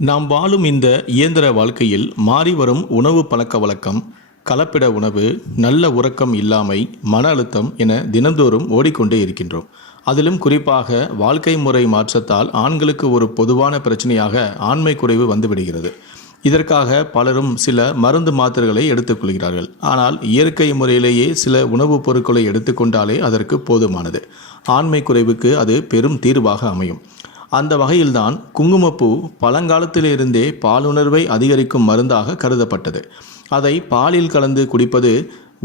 நாம் வாழும் இந்த இயந்திர வாழ்க்கையில் மாறிவரும் உணவு பழக்கவழக்கம், கலப்பிட உணவு, நல்ல உறக்கம் இல்லாமை, மன அழுத்தம் என தினந்தோறும் ஓடிக்கொண்டே இருக்கின்றோம். அதிலும் குறிப்பாக வாழ்க்கை முறை மாற்றத்தால் ஆண்களுக்கு ஒரு பொதுவான பிரச்சனையாக ஆண்மை குறைவு வந்துவிடுகிறது. இதற்காக பலரும் சில மருந்து மாத்திரைகளை எடுத்துக்கொள்கிறார்கள். ஆனால் இயற்கை முறையிலேயே சில உணவுப் பொருட்களை எடுத்துக்கொண்டாலே அதற்கு போதுமானது. ஆண்மை குறைவுக்கு அது பெரும் தீர்வாக அமையும். அந்த வகையில்தான் குங்குமப்பூ பழங்காலத்திலிருந்தே பாலுணர்வை அதிகரிக்கும் மருந்தாக கருதப்பட்டது. அதை பாலில் கலந்து குடிப்பது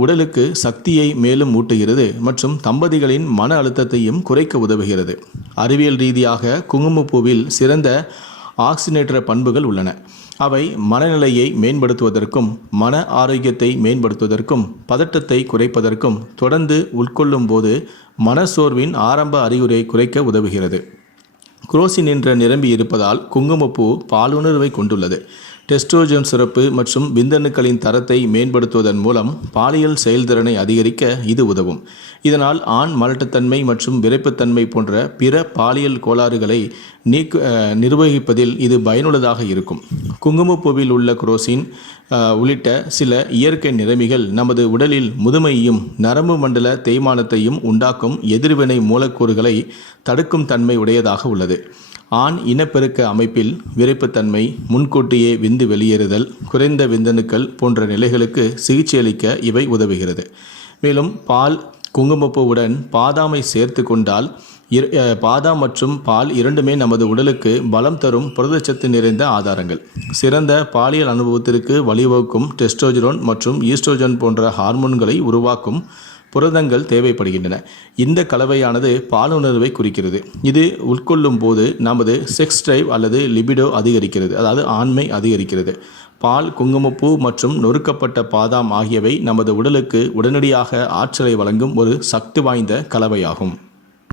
உடலுக்கு சக்தியை மேலும் ஊட்டுகிறது மற்றும் தம்பதிகளின் மன அழுத்தத்தையும் குறைக்க உதவுகிறது. அறிவியல் ரீதியாக குங்குமப்பூவில் சிறந்த ஆக்சினேற்ற பண்புகள் உள்ளன. அவை மனநிலையை மேம்படுத்துவதற்கும் மன ஆரோக்கியத்தை மேம்படுத்துவதற்கும் பதட்டத்தை குறைப்பதற்கும் தொடர்ந்து உட்கொள்ளும் போது மனசோர்வின் ஆரம்ப அறிகுறியை குறைக்க உதவுகிறது. குரோசின் என்ற நிரம்பி இருப்பதால் குங்குமப்பூ பாலுணர்வை கொண்டுள்ளது. டெஸ்ட்ரோஜன் சுரப்பு மற்றும் விந்தணுக்களின் தரத்தை மேம்படுத்துவதன் மூலம் பாலியல் செயல்திறனை அதிகரிக்க இது உதவும். இதனால் ஆண் மலட்டுத்தன்மை மற்றும் விரைப்புத்தன்மை போன்ற பிற பாலியல் கோளாறுகளை நிர்வகிப்பதில் இது பயனுள்ளதாக இருக்கும். குங்குமப்பூவில் உள்ள குரோசின் உள்ளிட்ட சில இயற்கை நிறமிகள் நமது உடலில் முதுமையையும் நரம்பு மண்டல தேய்மானத்தையும் உண்டாக்கும் எதிர்வினை மூலக்கூறுகளை தடுக்கும் தன்மை உடையதாக உள்ளது. ஆண் இனப்பெருக்க அமைப்பில் விரைப்புத்தன்மை, முன்கூட்டியே விந்து வெளியேறுதல், குறைந்த விந்தணுக்கள் போன்ற நிலைகளுக்கு சிகிச்சையளிக்க இவை உதவுகிறது. மேலும் பால், குங்குமப்பூவுடன் பாதாமை சேர்த்து கொண்டால் பாதாம் மற்றும் பால் இரண்டுமே நமது உடலுக்கு பலம் தரும் புரதச்சத்து நிறைந்த ஆதாரங்கள். சிறந்த பாலியல் அனுபவத்திற்கு வழிவகுக்கும் டெஸ்டோஜெரோன் மற்றும் ஈஸ்ட்ரோஜன் போன்ற ஹார்மோன்களை உருவாக்கும் புரதங்கள் தேவைப்படுகின்றன. இந்த கலவையானது பாலுணர்வை குறிக்கிறது. இது உட்கொள்ளும் போது நமது செக்ஸ் டிரைவ் அல்லது லிபிடோ அதிகரிக்கிறது, அதாவது ஆண்மை அதிகரிக்கிறது. பால், குங்குமப்பூ மற்றும் நொறுக்கப்பட்ட பாதாம் ஆகியவை நமது உடலுக்கு உடனடியாக ஆற்றலை வழங்கும் ஒரு சக்தி வாய்ந்த கலவையாகும்.